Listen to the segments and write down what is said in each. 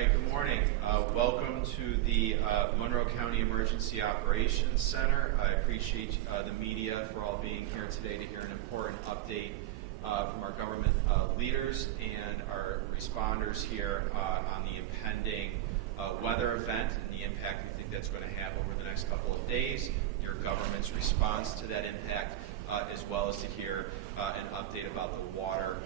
right, good morning. Welcome to the Monroe County Emergency Operations Center. I appreciate the media for all being here today to hear an important update from our government leaders and our responders here on the impending weather event and the impact we think that's going to have over the next couple of days, your government's response to that impact, as well as to hear an update about the water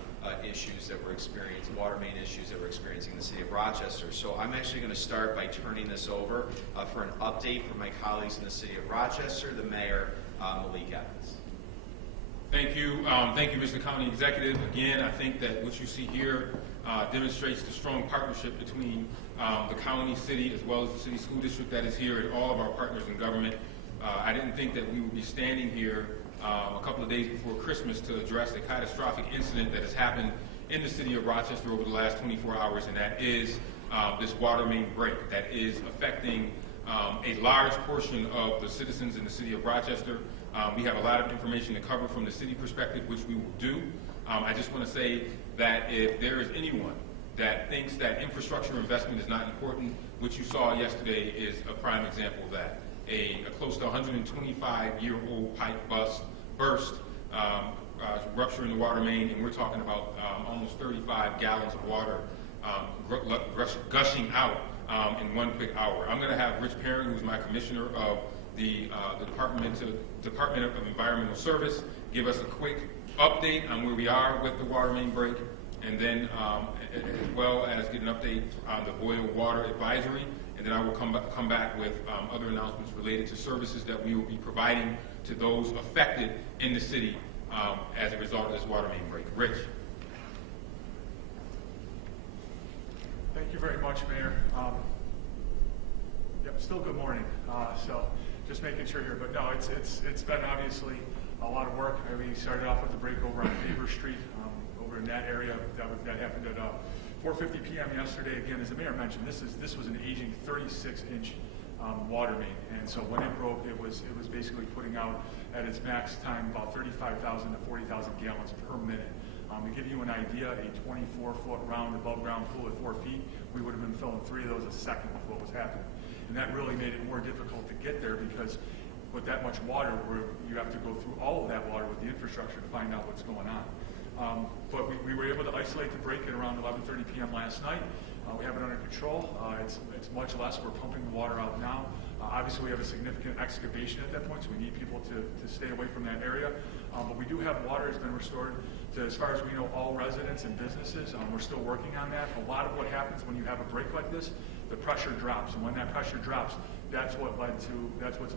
issues that we're experiencing, water main issues that we're experiencing in the City of Rochester. So I'm actually going to start by turning this over for an update from my colleagues in the City of Rochester, the Mayor, Malik Evans. Thank you, Mr. County Executive. Again, I think that what you see here demonstrates the strong partnership between the county, city, as well as the city school district that is here and all of our partners in government. I didn't think that we would be standing here a couple of days before Christmas to address a catastrophic incident that has happened in the City of Rochester over the last 24 hours, and that is this water main break that is affecting a large portion of the citizens in the City of Rochester. We have a lot of information to cover from the city perspective, which we will do. I just want to say that if there is anyone that thinks that infrastructure investment is not important, what you saw yesterday is a prime example of that. A close to 125-year-old pipe burst, rupturing the water main, and we're talking about almost 35 gallons of water gushing out in 1 quick hour. I'm going to have Rich Perrin, who's my commissioner of the Department of Environmental Service, give us a quick update on where we are with the water main break, and then as well as get an update on the boil water advisory, and then I will come back with other announcements related to services that we will be providing to those affected in the city as a result of this water main break. Rich. Thank you very much, Mayor. Yep, still good morning. So just making sure here, but no, it's been obviously a lot of work. We started off with the break over on Faber Street, over in that area. That happened at 4:50 p.m. yesterday. Again, as the mayor mentioned, this was an aging 36-inch water main, and so when it broke, it was basically putting out at its max time about 35,000 to 40,000 gallons per minute. To give you an idea, a 24-foot round above ground pool at 4 feet, we would have been filling 3 of those a second with what was happening. And that really made it more difficult to get there because with that much water, you have to go through all of that water with the infrastructure to find out what's going on. But we were able to isolate the break at around 11:30 p.m. last night. We have it under control. It's much less. We're pumping the water out now. Obviously, we have a significant excavation at that point, so we need people to stay away from that area. But we do have water has been restored to, as far as we know, all residents and businesses. We're still working on that. A lot of what happens when you have a break like this, the pressure drops, and when that pressure drops, that's what's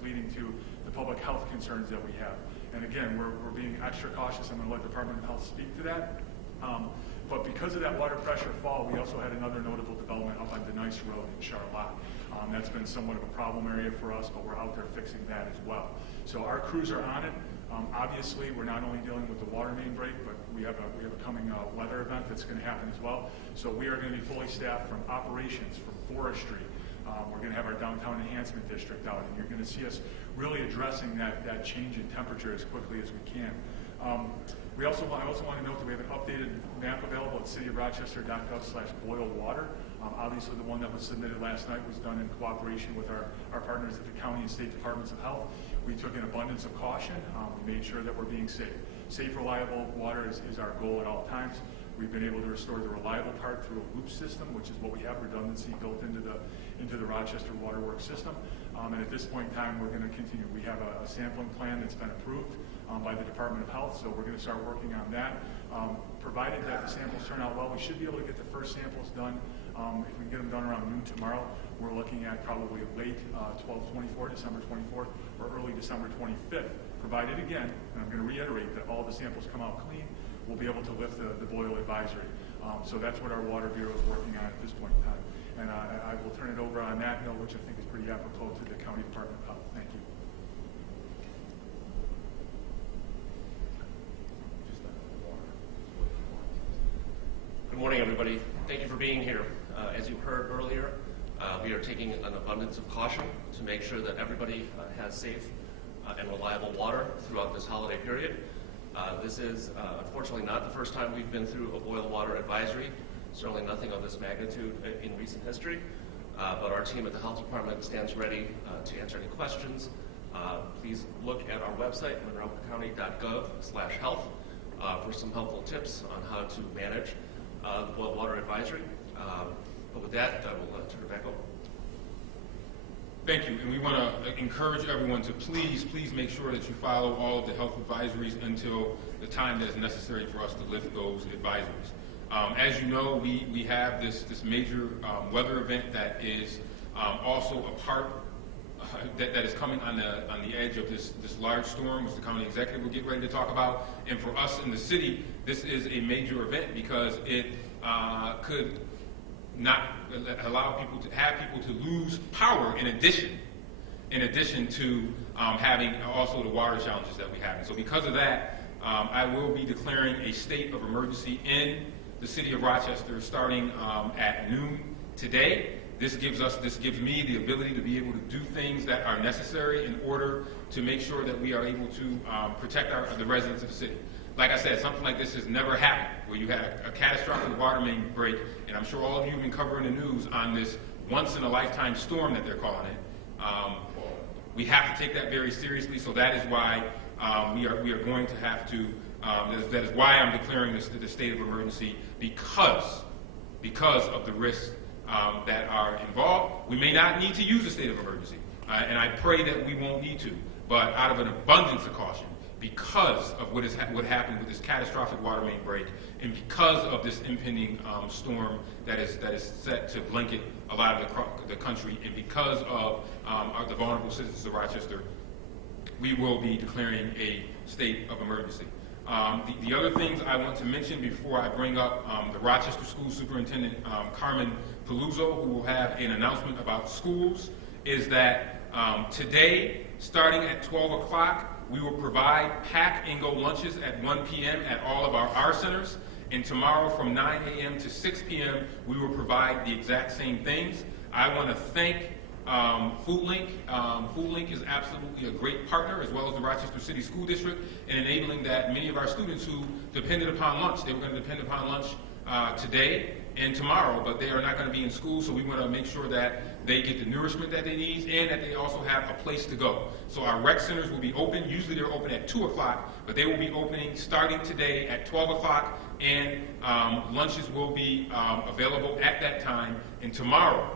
leading to the public health concerns that we have. And again, we're being extra cautious. I'm going to let the Department of Health speak to that. But because of that water pressure fall, we also had another notable development up on Denise Road in Charlotte. That's been somewhat of a problem area for us, but we're out there fixing that as well. So our crews are on it. Obviously, we're not only dealing with the water main break, but we have a coming weather event that's going to happen as well. So we are going to be fully staffed from operations, from forestry. We're going to have our downtown enhancement district out, and you're going to see us really addressing that change in temperature as quickly as we can. I also want to note that we have an updated map available at cityofrochester.gov/boilwater. Obviously, the one that was submitted last night was done in cooperation with our partners at the county and state departments of health. We took an abundance of caution. We made sure that we're being safe. Safe, reliable water is our goal at all times. We've been able to restore the reliable part through a loop system, which is what we have redundancy built into the Rochester Waterworks system. And at this point in time, we're going to continue. We have a sampling plan that's been approved by the Department of Health, so we're going to start working on that. Provided that the samples turn out well, we should be able to get the first samples done. If we can get them done around noon tomorrow, we're looking at probably late 12/24, December 24th, or early December 25th. Provided again, and I'm going to reiterate that all the samples come out clean, we'll be able to lift the boil advisory. So that's what our Water Bureau is working on at this point in time. And I will turn it over on that note, which I think is pretty apropos to the County Department of Health. Thank you. Good morning, everybody. Thank you for being here. As you heard earlier, we are taking an abundance of caution to make sure that everybody has safe and reliable water throughout this holiday period. This is unfortunately not the first time we've been through a boil water advisory, certainly nothing of this magnitude in recent history. But our team at the Health Department stands ready to answer any questions. Please look at our website, monroecounty.gov/health, for some helpful tips on how to manage the boil water advisory. But with that, I will turn it back over. Thank you, and we want to encourage everyone to please make sure that you follow all of the health advisories until the time that is necessary for us to lift those advisories. As you know, we have this major weather event that is also a part that is coming on the edge of this large storm, which the county executive will get ready to talk about. And for us in the city, this is a major event because it could not allow people to lose power in addition to having also the water challenges that we have. And so because of that, I will be declaring a state of emergency in the City of Rochester starting at noon today. This gives me the ability to be able to do things that are necessary in order to make sure that we are able to protect the residents of the city. Like I said, something like this has never happened, where you had a catastrophic water main break, and I'm sure all of you have been covering the news on this once-in-a-lifetime storm that they're calling it. We have to take that very seriously, so that is why we are going to have to, that is why I'm declaring this the state of emergency, because of the risks that are involved. We may not need to use a state of emergency, and I pray that we won't need to, but out of an abundance of caution, because of what happened with this catastrophic water main break, and because of this impending storm that is set to blanket a lot of the country, and because of the vulnerable citizens of Rochester, we will be declaring a state of emergency. The other things I want to mention before I bring up the Rochester School Superintendent, Carmen Paluzzo, who will have an announcement about schools, is that today, starting at 12 o'clock, we will provide pack-and-go lunches at 1 p.m. at all of our R centers, and tomorrow from 9 a.m. to 6 p.m. we will provide the exact same things. I want to thank FoodLink. FoodLink is absolutely a great partner, as well as the Rochester City School District, in enabling that many of our students who depended upon lunch, they were going to depend upon lunch today and tomorrow, but they are not going to be in school, so we want to make sure that they get the nourishment that they need and that they also have a place to go. So our rec centers will be open. Usually they're open at 2 o'clock, but they will be opening starting today at 12 o'clock, and lunches will be available at that time. And tomorrow,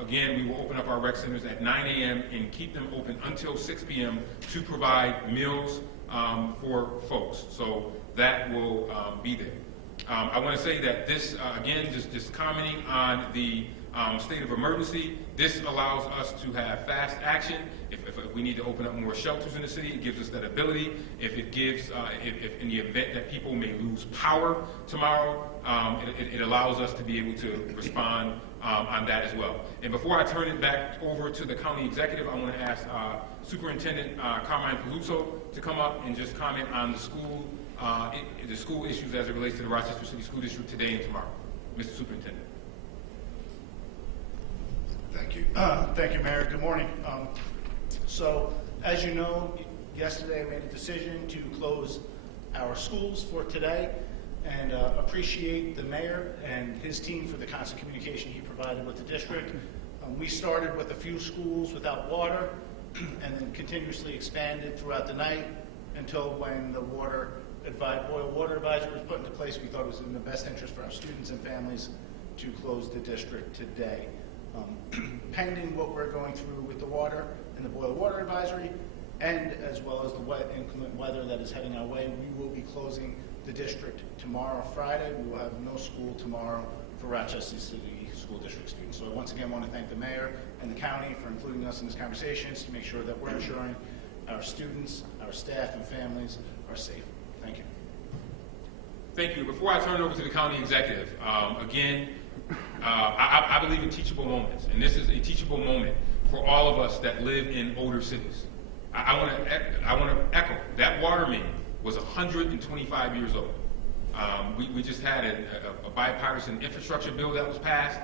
again, we will open up our rec centers at 9 a.m. and keep them open until 6 p.m. to provide meals for folks. So that will be there. I want to say that this, again, just commenting on the state of emergency, this allows us to have fast action. If we need to open up more shelters in the city, it gives us that ability. If in the event that people may lose power tomorrow, it allows us to be able to respond on that as well. And before I turn it back over to the county executive, I want to ask Superintendent Carmine Paluzzo to come up and just comment on the school issues as it relates to the Rochester City School District today and tomorrow. Mr. Superintendent. Thank you. Thank you, Mayor. Good morning. So, as you know, yesterday I made a decision to close our schools for today, and appreciate the mayor and his team for the constant communication he provided with the district. We started with a few schools without water, and then continuously expanded throughout the night until when the boil water advisory was put into place, we thought it was in the best interest for our students and families to close the district today. Pending what we're going through with the water and the boil water advisory, and as well as the wet inclement weather that is heading our way, we will be closing the district tomorrow, Friday. We will have no school tomorrow for Rochester City School District students. So I once again want to thank the mayor and the county for including us in this conversation to make sure that we're ensuring our students, our staff, and families are safe. Thank you. Thank you. Before I turn it over to the county executive, again, I believe in teachable moments, and this is a teachable moment for all of us that live in older cities. I want to echo that water main was 125 years old. We just had a bipartisan infrastructure bill that was passed.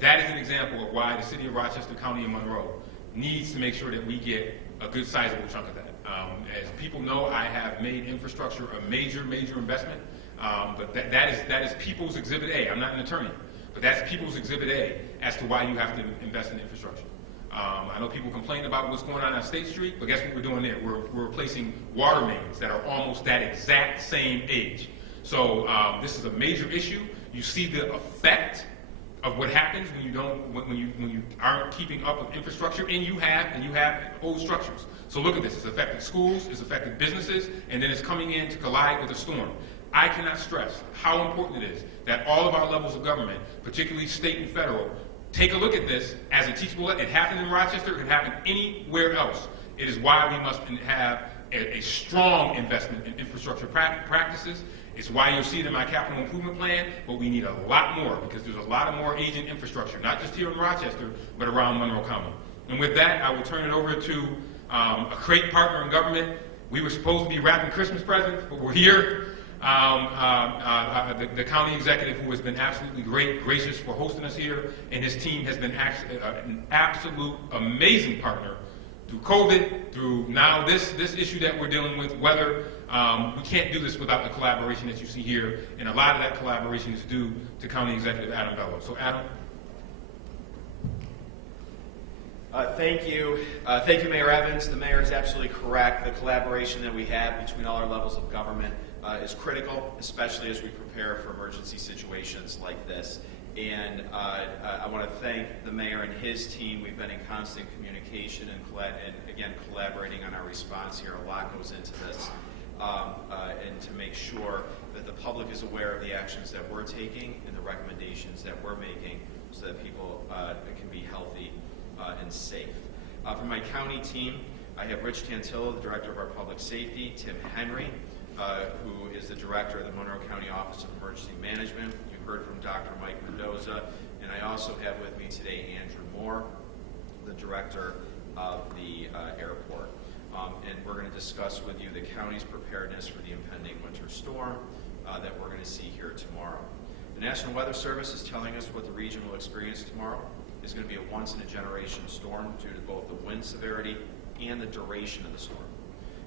That is an example of why the city of Rochester County and Monroe needs to make sure that we get a good sizable chunk of that. As people know, I have made infrastructure a major investment. But that is People's Exhibit A. I'm not an attorney, but that's People's Exhibit A as to why you have to invest in infrastructure. I know people complain about what's going on State Street, but guess what we're doing there? We're replacing water mains that are almost that exact same age. So this is a major issue. You see the effect of what happens when you aren't keeping up with infrastructure, and you have old structures. So look at this. It's affected schools, it's affected businesses, and then it's coming in to collide with a storm. I cannot stress how important it is that all of our levels of government, particularly state and federal, take a look at this as a teachable. It happened in Rochester, it could happen anywhere else. It is why we must have a strong investment in infrastructure practices. It's why you'll see it in my capital improvement plan, but we need a lot more because there's a lot of more aging infrastructure, not just here in Rochester, but around Monroe County. And with that, I will turn it over to a great partner in government. We were supposed to be wrapping Christmas presents, but we're here. The county executive, who has been absolutely gracious for hosting us here, and his team has been an absolute amazing partner through COVID, through now this issue that we're dealing with, weather. We can't do this without the collaboration that you see here, and a lot of that collaboration is due to County Executive Adam Bello. So, Adam. Thank you, Mayor Evans. The mayor is absolutely correct. The collaboration that we have between all our levels of government is critical, especially as we prepare for emergency situations like this. And I want to thank the mayor and his team. We've been in constant communication and again, collaborating on our response here. A lot goes into this. And to make sure that the public is aware of the actions that we're taking and the recommendations that we're making so that people can be healthy and safe. For my county team, I have Rich Tantillo, the Director of our Public Safety, Tim Henry, who is the Director of the Monroe County Office of Emergency Management. You heard from Dr. Mike Mendoza, and I also have with me today Andrew Moore, the Director of the airport. And we're going to discuss with you the county's preparedness for the impending winter storm that we're going to see here tomorrow. The National Weather Service is telling us what the region will experience tomorrow is going to be a once-in-a-generation storm due to both the wind severity and the duration of the storm.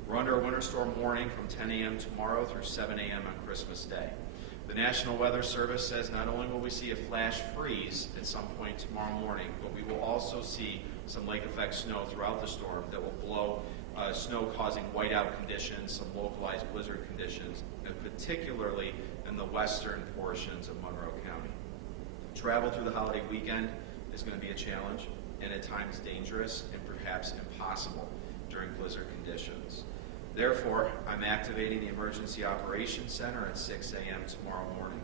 We're under a winter storm warning from 10 a.m. tomorrow through 7 a.m. on Christmas Day. The National Weather Service says not only will we see a flash freeze at some point tomorrow morning, but we will also see some lake effect snow throughout the storm that will blow snow causing whiteout conditions, some localized blizzard conditions, and particularly in the western portions of Monroe County. Travel through the holiday weekend is going to be a challenge and at times dangerous and perhaps impossible during blizzard conditions. Therefore, I'm activating the Emergency Operations Center at 6 a.m. tomorrow morning.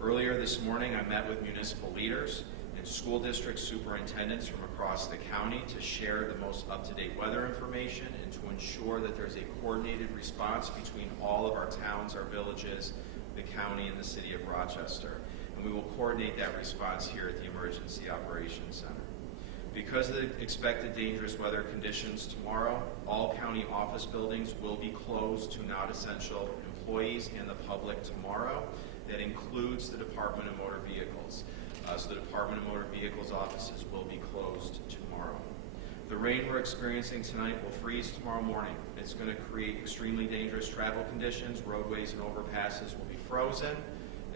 Earlier this morning, I met with municipal leaders and school district superintendents from across the county to share the most up-to-date weather information and to ensure that there's a coordinated response between all of our towns, our villages, the county, and the City of Rochester. And we will coordinate that response here at the Emergency Operations Center. Because of the expected dangerous weather conditions tomorrow, all county office buildings will be closed to non-essential employees and the public tomorrow. That includes the Department of Motor Vehicles. So the Department of Motor Vehicles offices will be closed tomorrow. The rain we're experiencing tonight will freeze tomorrow morning. It's going to create extremely dangerous travel conditions. Roadways and overpasses will be frozen,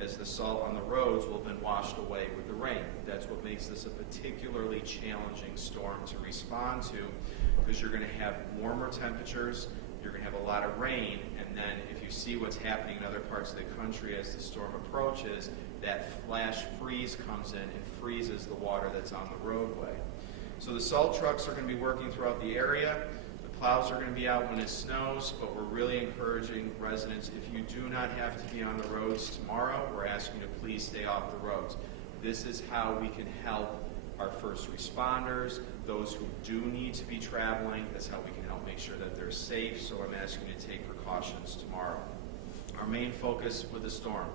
as the salt on the roads will have been washed away with the rain. That's what makes this a particularly challenging storm to respond to, because you're going to have warmer temperatures, you're going to have a lot of rain, and then if you see what's happening in other parts of the country as the storm approaches, that flash freeze comes in and freezes the water that's on the roadway. So the salt trucks are going to be working throughout the area. The plows are going to be out when it snows, but we're really encouraging residents, if you do not have to be on the roads tomorrow, we're asking you to please stay off the roads. This is how we can help our first responders, those who do need to be traveling. That's how we can help make sure that they're safe, so I'm asking you to take precautions tomorrow. Our main focus with the storm,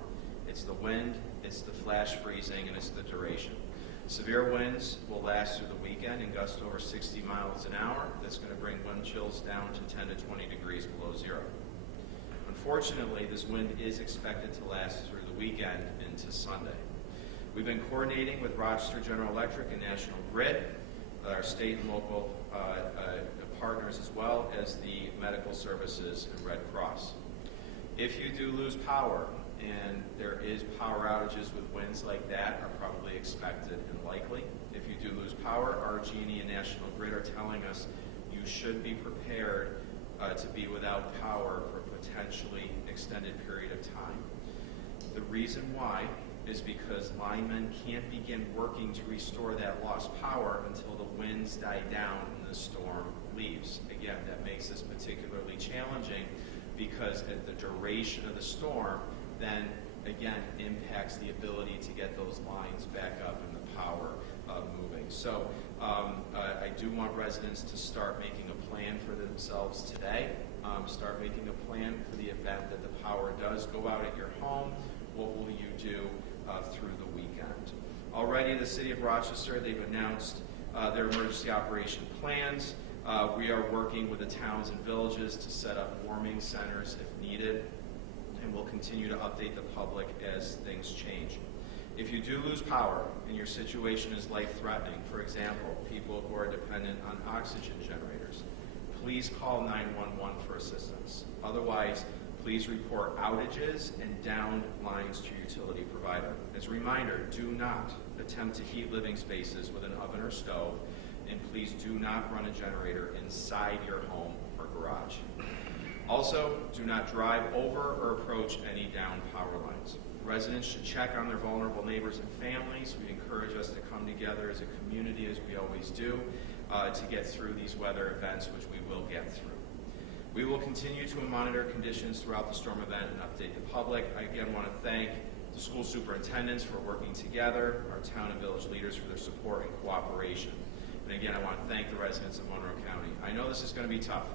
it's the wind, it's the flash freezing, and it's the duration. Severe winds will last through the weekend and gust over 60 miles an hour. That's going to bring wind chills down to 10 to 20 degrees below zero. Unfortunately, this wind is expected to last through the weekend into Sunday. We've been coordinating with Rochester General Electric and National Grid, our state and local partners, as well as the medical services and Red Cross. If you do lose power, and there is power outages with winds like that are probably expected and likely. If you do lose power, RG&E and National Grid are telling us you should be prepared to be without power for a potentially extended period of time. The reason why is because linemen can't begin working to restore that lost power until the winds die down and the storm leaves. Again, that makes this particularly challenging because at the duration of the storm then again impacts the ability to get those lines back up and the power moving. So I do want residents to start making a plan for themselves today. Start making a plan for the event that the power does go out at your home. What will you do through the weekend? Already the City of Rochester, they've announced their emergency operation plans. We are working with the towns and villages to set up warming centers if needed, and we'll continue to update the public as things change. If you do lose power and your situation is life-threatening, for example, people who are dependent on oxygen generators, please call 911 for assistance. Otherwise, please report outages and downed lines to your utility provider. As a reminder, do not attempt to heat living spaces with an oven or stove, and please do not run a generator inside your home or garage. Also, do not drive over or approach any downed power lines. Residents should check on their vulnerable neighbors and families. We encourage us to come together as a community, as we always do, to get through these weather events, which we will get through. We will continue to monitor conditions throughout the storm event and update the public. I again want to thank the school superintendents for working together, our town and village leaders for their support and cooperation. And again, I want to thank the residents of Monroe County. I know this is going to be tough.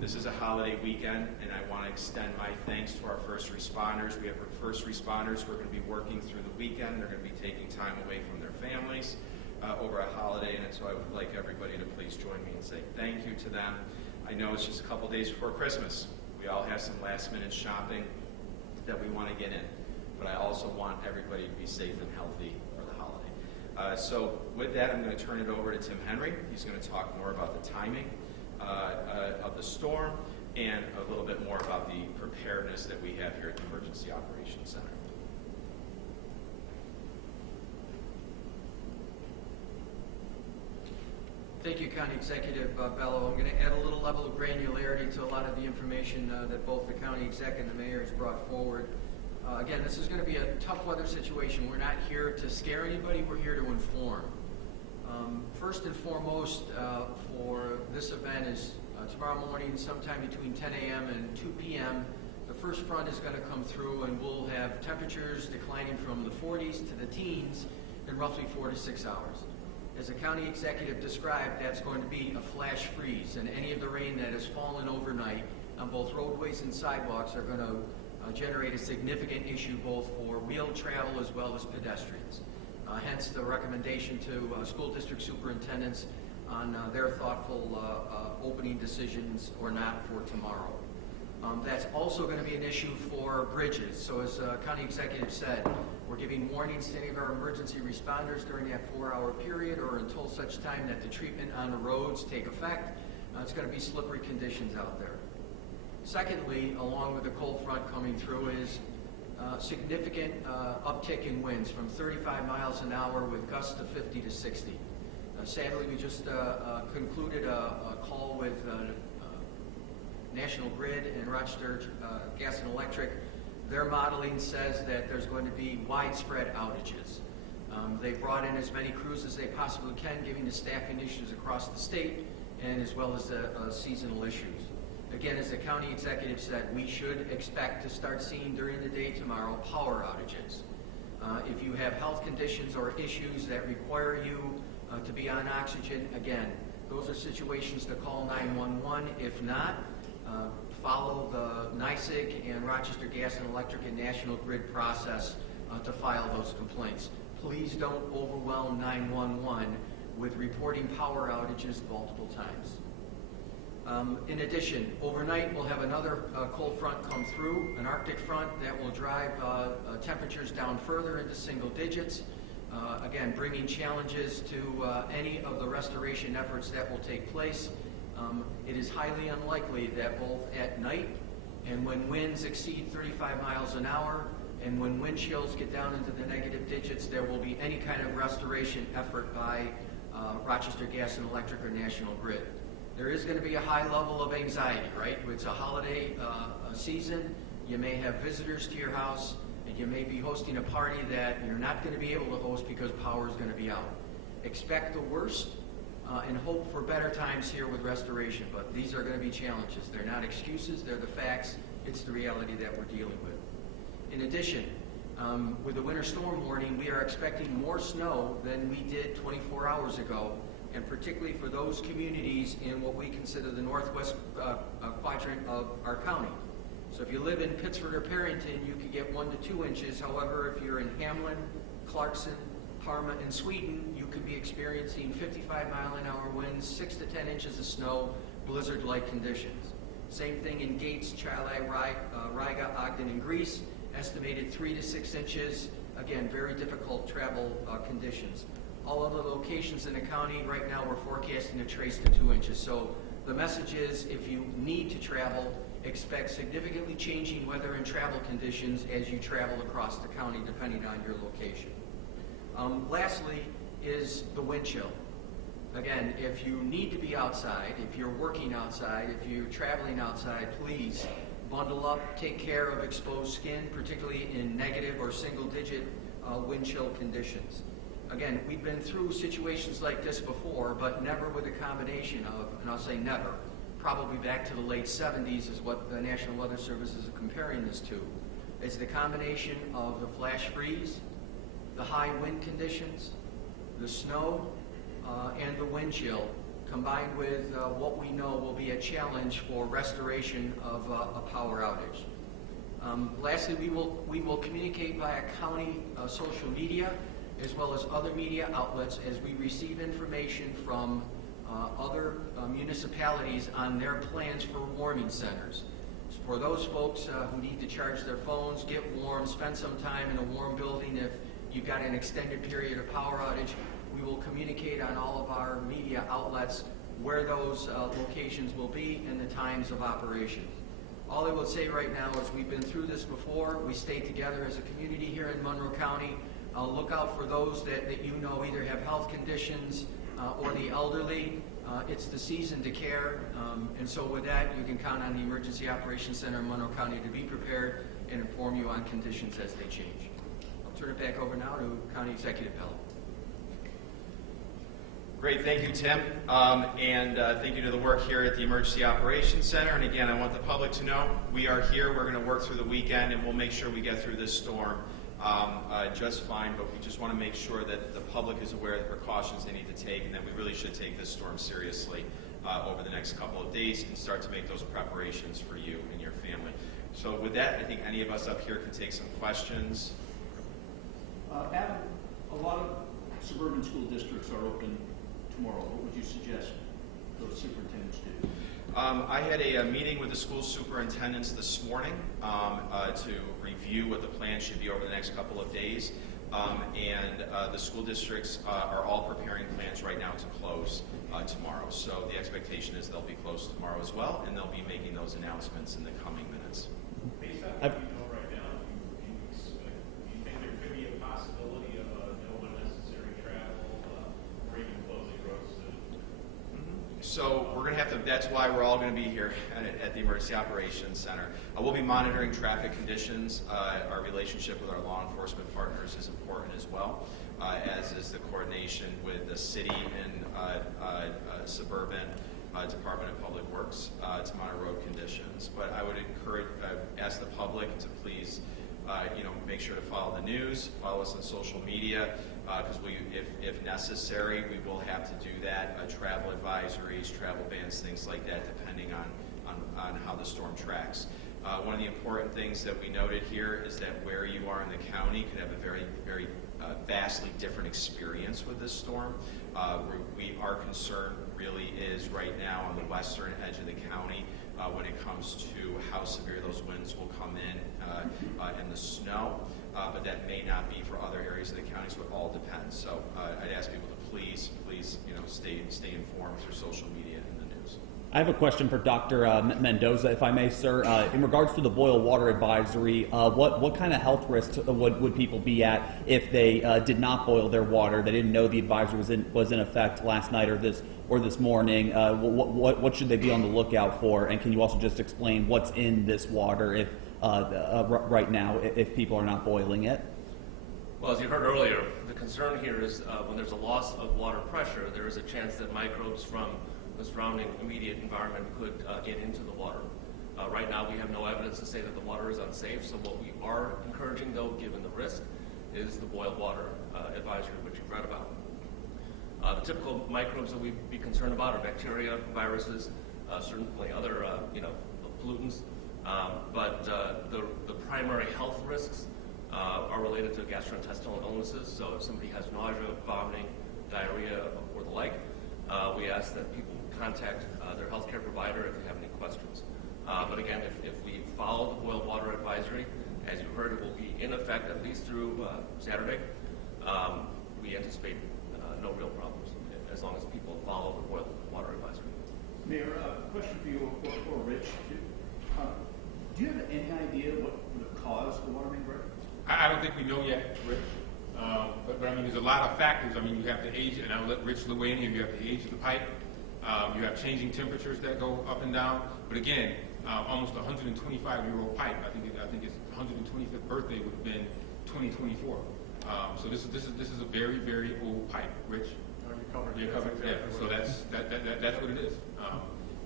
This is a holiday weekend, and I want to extend my thanks to our first responders. We have first responders who are going to be working through the weekend. They're going to be taking time away from their families over a holiday, and so I would like everybody to please join me and say thank you to them. I know it's just a couple days before Christmas. We all have some last-minute shopping that we want to get in, but I also want everybody to be safe and healthy for the holiday. So with that, I'm going to turn it over to Tim Henry. He's going to talk more about the timing of the storm and a little bit more about the preparedness that we have here at the Emergency Operations Center. Thank you, County Executive Bello. I'm going to add a little level of granularity to a lot of the information that both the County Exec and the Mayor has brought forward. Again, this is going to be a tough weather situation. We're not here to scare anybody. We're here to inform. First and foremost for this event is tomorrow morning, sometime between 10 a.m. and 2 p.m., the first front is going to come through, and we'll have temperatures declining from the 40s to the teens in roughly 4 to 6 hours. As the county executive described, that's going to be a flash freeze, and any of the rain that has fallen overnight on both roadways and sidewalks are going to generate a significant issue both for wheel travel as well as pedestrians. Hence the recommendation to school district superintendents on their thoughtful opening decisions or not for tomorrow. That's also going to be an issue for bridges. So as County Executive said, we're giving warnings to any of our emergency responders during that 4-hour period or until such time that the treatment on the roads take effect. It's going to be slippery conditions out there. Secondly, along with the cold front coming through is significant uptick in winds from 35 miles an hour with gusts to 50 to 60. Sadly, we just concluded a call with National Grid and Rochester Gas and Electric. Their modeling says that there's going to be widespread outages. They brought in as many crews as they possibly can, given the staffing issues across the state and as well as the seasonal issues. Again, as the county executive said, we should expect to start seeing during the day tomorrow power outages. If you have health conditions or issues that require you to be on oxygen, again, those are situations to call 911. If not, follow the NYSEG and Rochester Gas and Electric and National Grid process to file those complaints. Please don't overwhelm 911 with reporting power outages multiple times. In addition, overnight we'll have another cold front come through, an Arctic front that will drive temperatures down further into single digits, again bringing challenges to any of the restoration efforts that will take place. It is highly unlikely that both at night And when winds exceed 35 miles an hour, and when wind chills get down into the negative digits, there will be any kind of restoration effort by Rochester Gas and Electric or National Grid. There is going to be a high level of anxiety, right? It's a holiday season. You may have visitors to your house, and you may be hosting a party that you're not going to be able to host because power is going to be out. Expect the worst and hope for better times here with restoration, but these are going to be challenges. They're not excuses, they're the facts. It's the reality that we're dealing with. In addition, with the winter storm warning, we are expecting more snow than we did 24 hours ago, and particularly for those communities in what we consider the northwest quadrant of our county. So if you live in Pittsford or Perrington, you could get 1 to 2 inches. However, if you're in Hamlin, Clarkson, Parma, and Sweden, you could be experiencing 55-mile-an-hour winds, 6 to 10 inches of snow, blizzard-like conditions. Same thing in Gates, Chile, Riga, Ogden, and Greece, estimated 3 to 6 inches. Again, very difficult travel conditions. All other locations in the county, right now we're forecasting a trace to 2 inches. So the message is, if you need to travel, expect significantly changing weather and travel conditions as you travel across the county, depending on your location. Lastly is the wind chill. Again, if you need to be outside, if you're working outside, if you're traveling outside, please bundle up, take care of exposed skin, particularly in negative or single-digit wind chill conditions. Again, we've been through situations like this before, but never with a combination of, and I'll say never, probably back to the late 70s is what the National Weather Service is comparing this to. It's the combination of the flash freeze, the high wind conditions, the snow, and the wind chill, combined with what we know will be a challenge for restoration of a power outage. Lastly, we will communicate via county social media as well as other media outlets as we receive information from other municipalities on their plans for warming centers. For those folks who need to charge their phones, get warm, spend some time in a warm building if you've got an extended period of power outage, we will communicate on all of our media outlets where those locations will be and the times of operation. All I will say right now is we've been through this before. We stay together as a community here in Monroe County. Look out for those that you know either have health conditions or the elderly. It's the season to care. And so with that, you can count on the Emergency Operations Center in Monroe County to be prepared and inform you on conditions as they change. I'll turn it back over now to County Executive Bello. Great, thank you, Tim, and thank you to the work here at the Emergency Operations Center. And again, I want the public to know we are here. We're going to work through the weekend, and we'll make sure we get through this storm just fine. But we just want to make sure that the public is aware of the precautions they need to take, and that we really should take this storm seriously over the next couple of days and start to make those preparations for you and your family. So with that, I think any of us up here can take some questions. Adam, a lot of suburban school districts are open tomorrow. What would you suggest those superintendents do? I had a meeting with the school superintendents this morning to review what the plan should be over the next couple of days. And the school districts are all preparing plans right now to close tomorrow. So the expectation is they'll be closed tomorrow as well, and they'll be making those announcements in the coming minutes. Based on what you know right now, do you think there could be a possibility of no unnecessary travel or even closing roads? So we're going to have to, that's why we're all going to be here at the Emergency Operations Center. We'll be monitoring traffic conditions. Our relationship with our law enforcement partners is important as well, as is the coordination with the city and suburban Department of Public Works to monitor road conditions. But I would encourage, ask the public to please, make sure to follow the news, follow us on social media, because if necessary, we will have to do that. Travel advisories, travel bans, things like that, depending on how the storm tracks. One of the important things that we noted here is that where you are in the county could have a very, very vastly different experience with this storm. Our concern really is right now on the western edge of the county when it comes to how severe those winds will come in and the snow. But that may not be for other areas of the county, so it all depends. So I'd ask people to please, stay informed through social media and the news. I have a question for Dr. Mendoza, if I may, sir. In regards to the boil water advisory, what kind of health risks would people be at if they did not boil their water? They didn't know the advisory was in effect last night or this morning. What should they be on the lookout for? And can you also just explain what's in this water if right now if people are not boiling it? Well, as you heard earlier, the concern here is when there's a loss of water pressure, there is a chance that microbes from the surrounding immediate environment could get into the water. Right now, we have no evidence to say that the water is unsafe, so what we are encouraging, though, given the risk, is the boiled water advisory, which you've read about. The typical microbes that we'd be concerned about are bacteria, viruses, certainly other pollutants, but the primary health risks are related to gastrointestinal illnesses. So if somebody has nausea, vomiting, diarrhea, or the like, we ask that people contact their healthcare provider if they have any questions. But again, if we follow the boiled water advisory, as you heard, it will be in effect at least through Saturday. We anticipate no real problems as long as people follow the boiled water advisory. Mayor, question for you or Rich. Do you have any idea what would have caused the water main break? I don't think we know yet, Rich. But I mean, there's a lot of factors. I mean, you have the age, and I'll let Rich weigh in here. You have the age of the pipe. You have changing temperatures that go up and down. But again, almost 125-year-old pipe. I think its 125th birthday would have been 2024. So this is a very, very old pipe. Rich, You covered. Yeah. So that's what it is.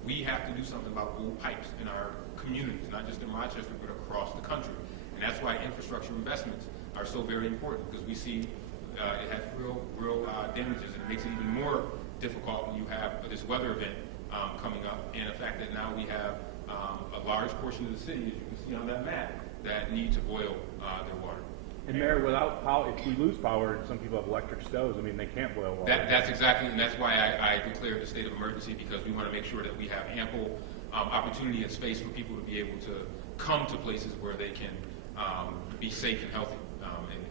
We have to do something about old pipes in our communities, not just in Rochester, but across the country. And that's why infrastructure investments are so very important, because we see it has real damages, and it makes it even more difficult when you have this weather event coming up, and the fact that now we have a large portion of the city, as you can see on that map, that need to boil their water. And Mayor, without power, if we lose power, some people have electric stoves. I mean, they can't boil water. That's exactly, and that's why I declared the state of emergency, because we want to make sure that we have ample opportunity and space for people to be able to come to places where they can be safe and healthy.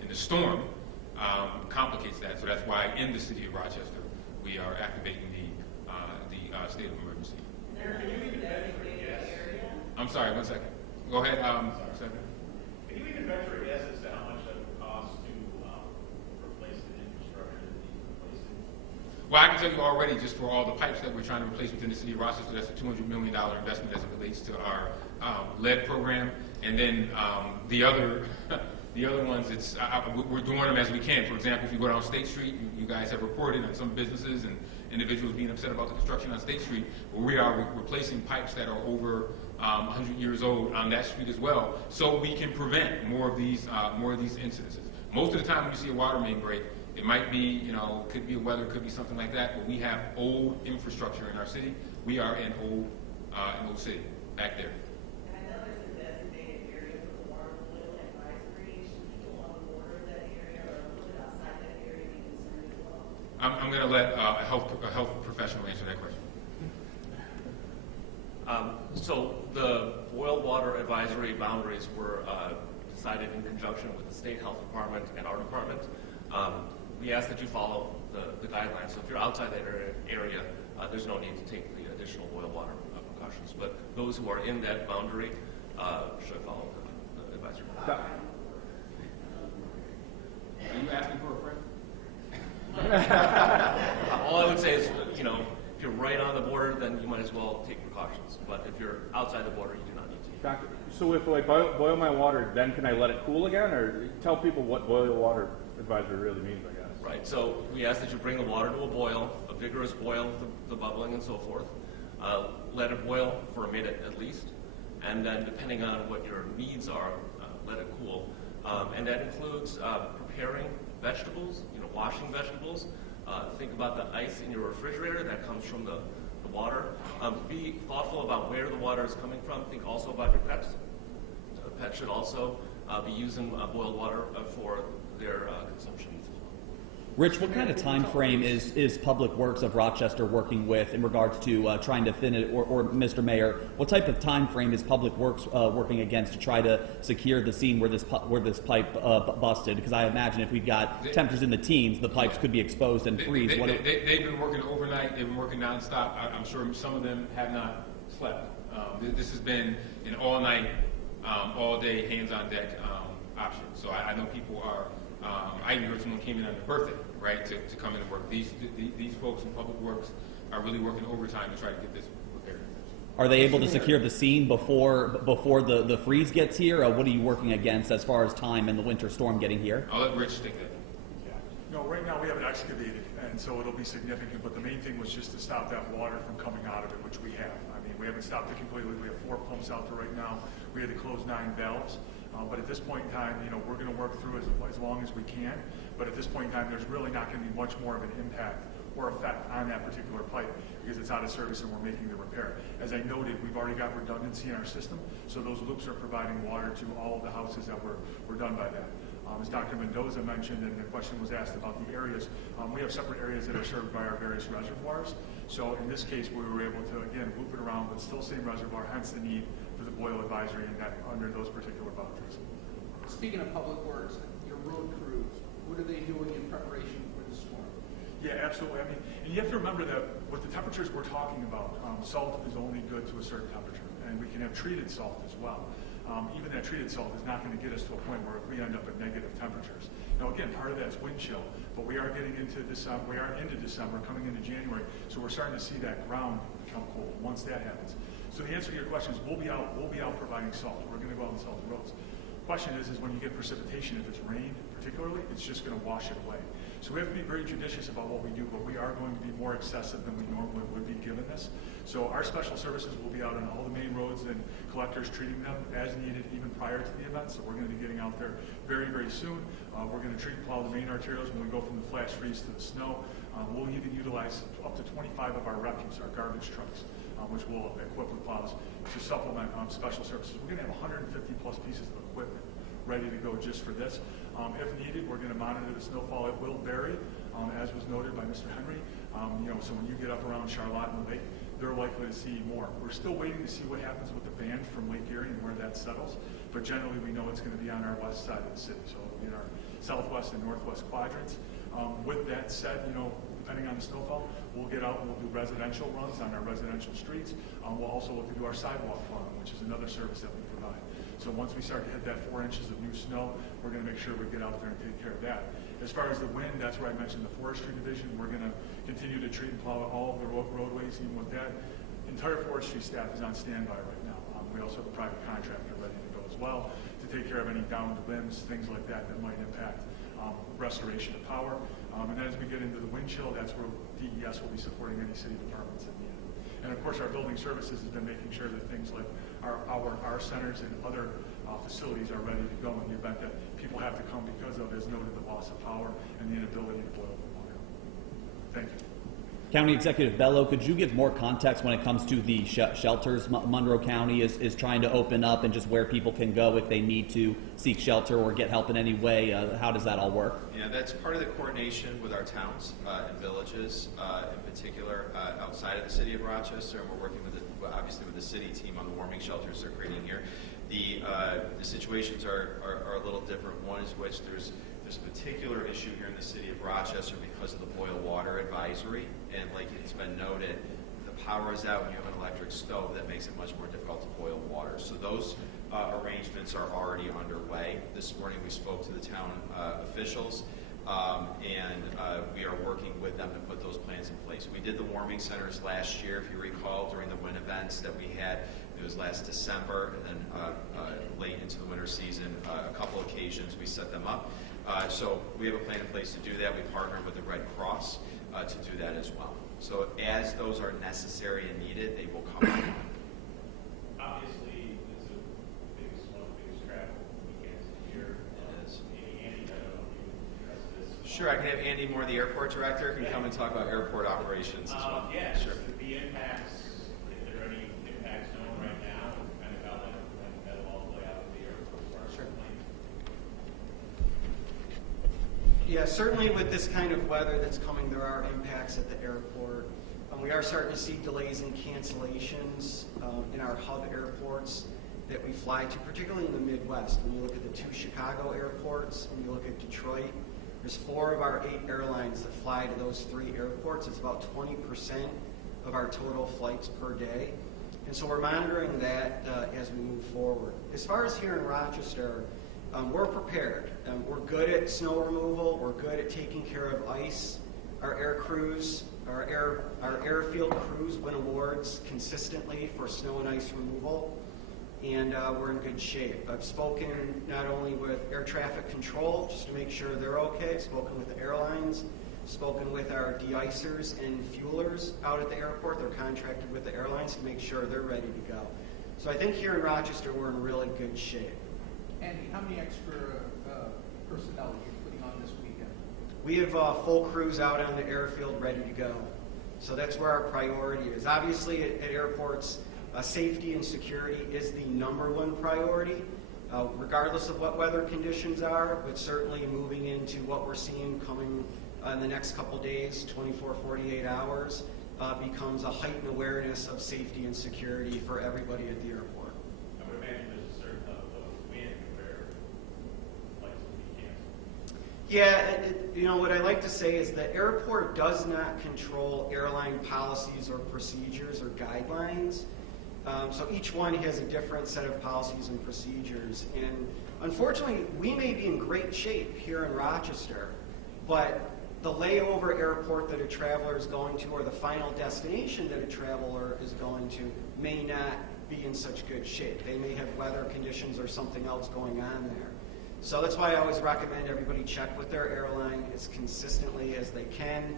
And the storm complicates that, so that's why in the city of Rochester we are activating the state of emergency. Can you even venture a guess? I'm sorry, 1 second. Go ahead. Second. Can you even venture a guess as to how much that would cost to replace the infrastructure that needs replacing? Well, I can tell you already, just for all the pipes that we're trying to replace within the city of Rochester, that's a $200 million investment as it relates to our lead program. And then the other ones, we're doing them as we can. For example, if you go down State Street, you guys have reported on some businesses and individuals being upset about the construction on State Street. Well, we are replacing pipes that are over 100 years old on that street as well, so we can prevent more of these incidences. Most of the time when you see a water main break, it might be, could be a weather, could be something like that, but we have old infrastructure in our city. We are an old city back there. I know there's a designated area for the water boil advisory. Should people on the border of that area or a little bit outside that area be concerned as well? I'm going to let a health professional answer that question. So the boil water advisory boundaries were decided in conjunction with the state health department and our department. We ask that you follow the guidelines. So if you're outside that area, there's no need to take the additional boil water precautions. But those who are in that boundary should follow the advisory. Are you asking for a friend? All I would say is, if you're right on the border, then you might as well take precautions. But if you're outside the border, you do not need to. Doctor, so if I boil my water, then can I let it cool again? Or tell people what boil water advisory really means, I guess. Right, so we ask that you bring the water to a boil, a vigorous boil, the bubbling and so forth. Let it boil for a minute at least. And then depending on what your needs are, let it cool. And that includes preparing vegetables, washing vegetables. Think about the ice in your refrigerator that comes from the water. Be thoughtful about where the water is coming from. Think also about your pets. Pets should also be using boiled water for their consumption needs as well. Rich, what kind of time frame is Public Works of Rochester working with in regards to trying to finish, or Mr. Mayor, what type of time frame is Public Works working against to try to secure the scene where this pipe busted? Because I imagine if we've got temperatures in the teens, the pipes could be exposed and freeze. They've been working overnight. They've been working nonstop. I'm sure some of them have not slept. This has been an all-night, all-day, hands-on-deck option. So I know people are. I even heard someone came in on their birthday, right, to come in and work. These folks in Public Works are really working overtime to try to get this repaired. Are they able to secure the scene before the freeze gets here? What are you working against as far as time and the winter storm getting here? I'll let Rich take that. No, right now we have it excavated, and so it'll be significant, but the main thing was just to stop that water from coming out of it, which we have. I mean, we haven't stopped it completely. We have 4 pumps out there right now. We had to close 9 valves. But at this point in time, we're going to work through as long as we can. But at this point in time, there's really not going to be much more of an impact or effect on that particular pipe because it's out of service and we're making the repair. As I noted, we've already got redundancy in our system, so those loops are providing water to all of the houses that were done by that. As Dr. Mendoza mentioned, and the question was asked about the areas, we have separate areas that are served by our various reservoirs. So in this case, we were able to, again, loop it around, but still same reservoir, hence the need for the boil advisory and that under those particular boundaries. Speaking of Public Works, your road crews, what are they doing in preparation for the storm? Yeah, absolutely. I mean, and you have to remember that with the temperatures we're talking about, salt is only good to a certain temperature, and we can have treated salt as well. Even that treated salt is not going to get us to a point where we end up at negative temperatures. Now, again, part of that's wind chill, but we are getting into December. We are into December, coming into January, so we're starting to see that ground become cold. Once that happens, so the answer to your question is we'll be out providing salt. We're going to go out and salt the roads. Question is when you get precipitation, if it's rain particularly, it's just going to wash it away. So we have to be very judicious about what we do, but we are going to be more excessive than we normally would be given this. So our special services will be out on all the main roads and collectors treating them as needed even prior to the event. So we're going to be getting out there very, very soon. We're going to treat and plow the main arterials when we go from the flash freeze to the snow. We'll even utilize up to 25 of our refuse, our garbage trucks, which we'll equip with plows to supplement special services. We're going to have 150 plus pieces of equipment ready to go just for this. If needed, we're going to monitor the snowfall. It will vary, as was noted by Mr. Henry. So when you get up around Charlotte and the lake, they're likely to see more. We're still waiting to see what happens with the band from Lake Erie and where that settles. But generally, we know it's going to be on our west side of the city, so it'll be in our southwest and northwest quadrants. With that said, depending on the snowfall, we'll get out and we'll do residential runs on our residential streets. We'll also look to do our sidewalk run, which is another service that we provide. So once we start to hit that 4 inches of new snow, we're going to make sure we get out there and take care of that. As far as the wind, that's where I mentioned the forestry division. We're going to continue to treat and plow all of the roadways. Even with that, entire forestry staff is on standby right now. We also have a private contractor ready to go as well to take care of any downed limbs, things like that that might impact restoration of power. And then as we get into the wind chill, that's where DES will be supporting any city departments that need it. And of course, our building services has been making sure that things like our centers and other facilities are ready to go in the event that people have to come because of, as noted, the loss of power and the inability to boil the water. Thank you. County Executive Bello, could you give more context when it comes to the shelters Monroe County is trying to open up and just where people can go if they need to seek shelter or get help in any way? How does that all work? Yeah, that's part of the coordination with our towns and villages, in particular outside of the City of Rochester, and we're working with obviously with the city team on the warming shelters they're creating here. The situations are a little different. One is which there's a particular issue here in the City of Rochester because of the boil water advisory, and like it's been noted, the power is out when you have an electric stove. That makes it much more difficult to boil water. So those arrangements are already underway. This morning we spoke to the town officials, and we are working with them to put those plans in place. We did the warming centers last year, if you recall, during the wind events that we had. It was last December, and then late into the winter season, a couple occasions we set them up. So we have a plan in place to do that. We partner with the Red Cross to do that as well. So as those are necessary and needed, they will come. Obviously, it's one of the biggest travel weekends of the year. It is. Andy, I don't know if you would address this. Sure, I can have Andy Moore, the airport director, can come and talk about airport operations as well. Yeah, Sure. the impacts, if there are any impacts known right now, kind of how that'll all play out at the airport as far as our plane. Yeah, certainly with this kind of weather that's coming, there are impacts at the airport. We are starting to see delays and cancellations in our hub airports that we fly to, particularly in the Midwest. When you look at the 2 Chicago airports and you look at Detroit, there's 4 of our 8 airlines that fly to those 3 airports. It's about 20% of our total flights per day. And so we're monitoring that as we move forward. As far as here in Rochester, we're prepared. We're good at snow removal. We're good at taking care of ice. Our air crews, our airfield crews win awards consistently for snow and ice removal, and we're in good shape. I've spoken not only with air traffic control just to make sure they're okay. I've spoken with the airlines, spoken with our de-icers and fuelers out at the airport. They're contracted with the airlines to make sure they're ready to go. So I think here in Rochester we're in really good shape. Andy, how many extra personnel are you putting on this weekend? We have full crews out on the airfield ready to go. So that's where our priority is. Obviously at airports, safety and security is the #1 priority, regardless of what weather conditions are, but certainly moving into what we're seeing coming in the next couple days, 24, 48 hours, becomes a heightened awareness of safety and security for everybody at the airport. I would imagine there's a certain level of wind where flights will be canceled. Yeah, what I like to say is the airport does not control airline policies or procedures or guidelines. So each one has a different set of policies and procedures. And unfortunately, we may be in great shape here in Rochester, but the layover airport that a traveler is going to or the final destination that a traveler is going to may not be in such good shape. They may have weather conditions or something else going on there. So that's why I always recommend everybody check with their airline as consistently as they can.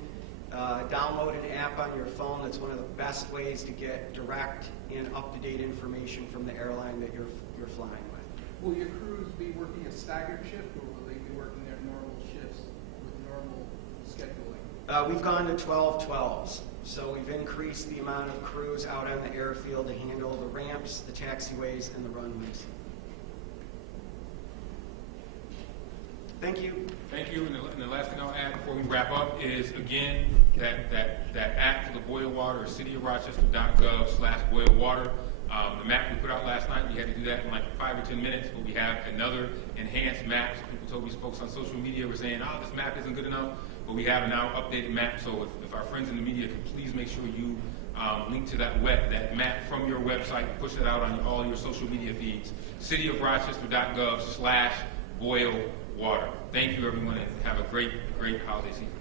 Download an app on your phone. That's one of the best ways to get direct and up-to-date information from the airline that you're flying with. Will your crews be working a staggered shift, or will they be working their normal shifts with normal scheduling? We've gone to 12/12s. So we've increased the amount of crews out on the airfield to handle the ramps, the taxiways, and the runways. Thank you. Thank you. And the last thing I'll add before we wrap up is, again, that app for the boil water is cityofrochester.gov/boil water. The map we put out last night, we had to do that in like 5 or 10 minutes, but we have another enhanced map. So people told me, folks on social media were saying, oh, this map isn't good enough, but we have a now updated map. So if our friends in the media could please make sure you link to that map from your website, push it out on all your social media feeds. cityofrochester.gov/boil water. Thank you, everyone, and have a great holiday season.